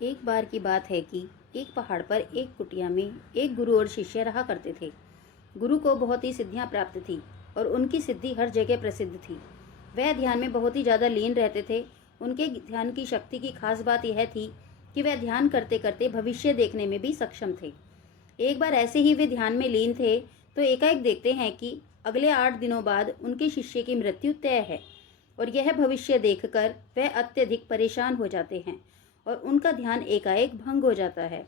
एक बार की बात है कि एक पहाड़ पर एक कुटिया में एक गुरु और शिष्य रहा करते थे। गुरु को बहुत ही सिद्धियां प्राप्त थी और उनकी सिद्धि हर जगह प्रसिद्ध थी। वह ध्यान में बहुत ही ज़्यादा लीन रहते थे। उनके ध्यान की शक्ति की खास बात यह थी कि वह ध्यान करते करते भविष्य देखने में भी सक्षम थे। एक बार ऐसे ही वे ध्यान में लीन थे तो एकाएक देखते हैं कि अगले 8 दिनों बाद उनके शिष्य की मृत्यु तय है और यह भविष्य देखकर वह अत्यधिक परेशान हो जाते हैं और उनका ध्यान एकाएक भंग हो जाता है।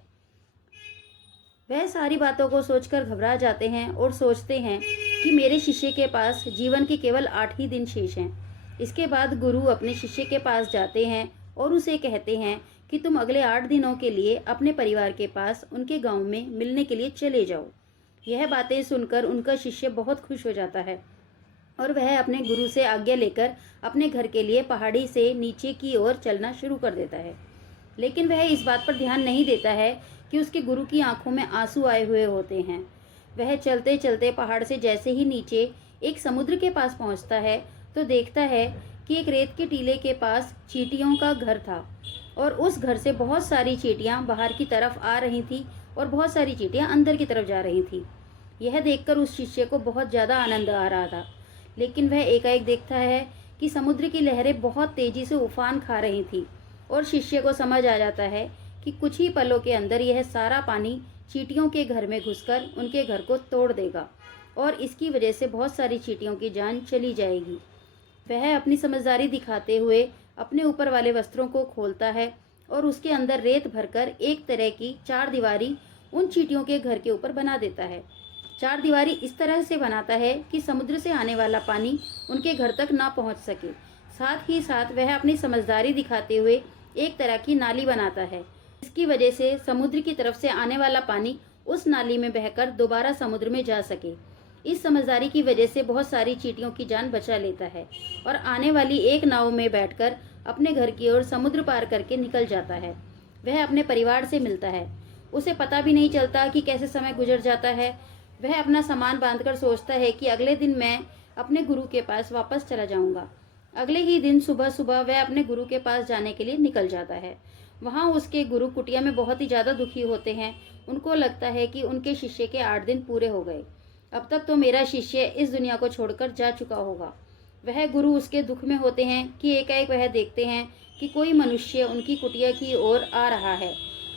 वह सारी बातों को सोचकर घबरा जाते हैं और सोचते हैं कि मेरे शिष्य के पास जीवन के केवल 8 ही दिन शेष हैं। इसके बाद गुरु अपने शिष्य के पास जाते हैं और उसे कहते हैं कि तुम अगले 8 दिनों के लिए अपने परिवार के पास उनके गांव में मिलने के लिए चले जाओ। यह बातें सुनकर उनका शिष्य बहुत खुश हो जाता है और वह अपने गुरु से आज्ञा लेकर अपने घर के लिए पहाड़ी से नीचे की ओर चलना शुरू कर देता है। लेकिन वह इस बात पर ध्यान नहीं देता है कि उसके गुरु की आंखों में आंसू आए हुए होते हैं। वह चलते चलते पहाड़ से जैसे ही नीचे एक समुद्र के पास पहुंचता है तो देखता है कि एक रेत के टीले के पास चींटियों का घर था और उस घर से बहुत सारी चींटियां बाहर की तरफ आ रही थी और बहुत सारी चींटियां अंदर की तरफ जा रही थी। यह देखकर उस शिष्य को बहुत ज़्यादा आनंद आ रहा था। लेकिन वह एकाएक देखता है कि समुद्र की लहरें बहुत तेजी से उफान खा रही थी और शिष्य को समझ आ जाता है कि कुछ ही पलों के अंदर यह सारा पानी चींटियों के घर में घुसकर उनके घर को तोड़ देगा और इसकी वजह से बहुत सारी चींटियों की जान चली जाएगी। वह अपनी समझदारी दिखाते हुए अपने ऊपर वाले वस्त्रों को खोलता है और उसके अंदर रेत भरकर एक तरह की 4 दीवारी उन चींटियों के घर के ऊपर बना देता है। 4 दीवारी इस तरह से बनाता है कि समुद्र से आने वाला पानी उनके घर तक ना पहुंच सके। साथ ही साथ वह अपनी समझदारी दिखाते हुए एक तरह की नाली बनाता है। इसकी वजह से समुद्र की तरफ से आने वाला पानी उस नाली में बहकर दोबारा समुद्र में जा सके। इस समझदारी की वजह से बहुत सारी चींटियों की जान बचा लेता है और आने वाली एक नाव में बैठकर अपने घर की ओर समुद्र पार करके निकल जाता है। वह अपने परिवार से मिलता है। उसे पता भी नहीं चलता कि कैसे समय गुजर जाता है। वह अपना सामान बांधकर सोचता है कि अगले दिन मैं अपने गुरु के पास वापस चला जाऊंगा। अगले ही दिन सुबह सुबह वह अपने गुरु के पास जाने के लिए निकल जाता है। वहाँ उसके गुरु कुटिया में बहुत ही ज़्यादा दुखी होते हैं। उनको लगता है कि उनके शिष्य के 8 दिन पूरे हो गए। अब तक तो मेरा शिष्य इस दुनिया को छोड़कर जा चुका होगा। वह गुरु उसके दुख में होते हैं कि एकाएक वह देखते हैं कि कोई मनुष्य उनकी कुटिया की ओर आ रहा है।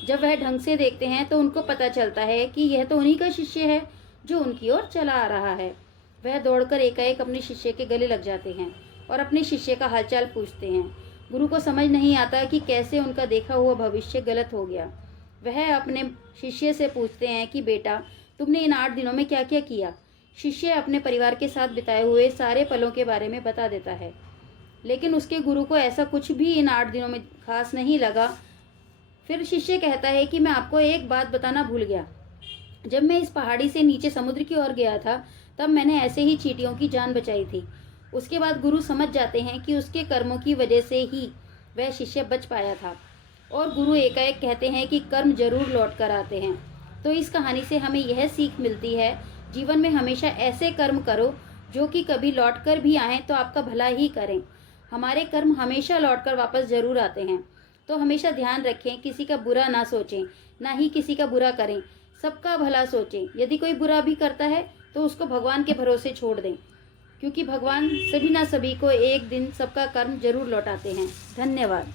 जब वह ढंग से देखते हैं तो उनको पता चलता है कि यह तो उन्हीं का शिष्य है जो उनकी ओर चला आ रहा है। वह दौड़कर एकाएक अपने शिष्य के गले लग जाते हैं और अपने शिष्य का हालचाल पूछते हैं। गुरु को समझ नहीं आता कि कैसे उनका देखा हुआ भविष्य गलत हो गया। वह अपने शिष्य से पूछते हैं कि बेटा, तुमने इन 8 दिनों में क्या क्या किया। शिष्य अपने परिवार के साथ बिताए हुए सारे पलों के बारे में बता देता है। लेकिन उसके गुरु को ऐसा कुछ भी इन 8 दिनों में खास नहीं लगा। फिर शिष्य कहता है कि मैं आपको एक बात बताना भूल गया। जब मैं इस पहाड़ी से नीचे समुद्र की ओर गया था तब मैंने ऐसे ही चींटियों की जान बचाई थी। उसके बाद गुरु समझ जाते हैं कि उसके कर्मों की वजह से ही वह शिष्य बच पाया था और गुरु एकाएक कहते हैं कि कर्म जरूर लौट कर आते हैं। तो इस कहानी से हमें यह सीख मिलती है, जीवन में हमेशा ऐसे कर्म करो जो कि कभी लौट कर भी आएँ तो आपका भला ही करें। हमारे कर्म हमेशा लौट कर वापस जरूर आते हैं। तो हमेशा ध्यान रखें, किसी का बुरा ना सोचें, ना ही किसी का बुरा करें, सबका भला सोचें। यदि कोई बुरा भी करता है तो उसको भगवान के भरोसे छोड़ दें, क्योंकि भगवान सभी ना सभी को एक दिन सबका कर्म जरूर लौटाते हैं। धन्यवाद।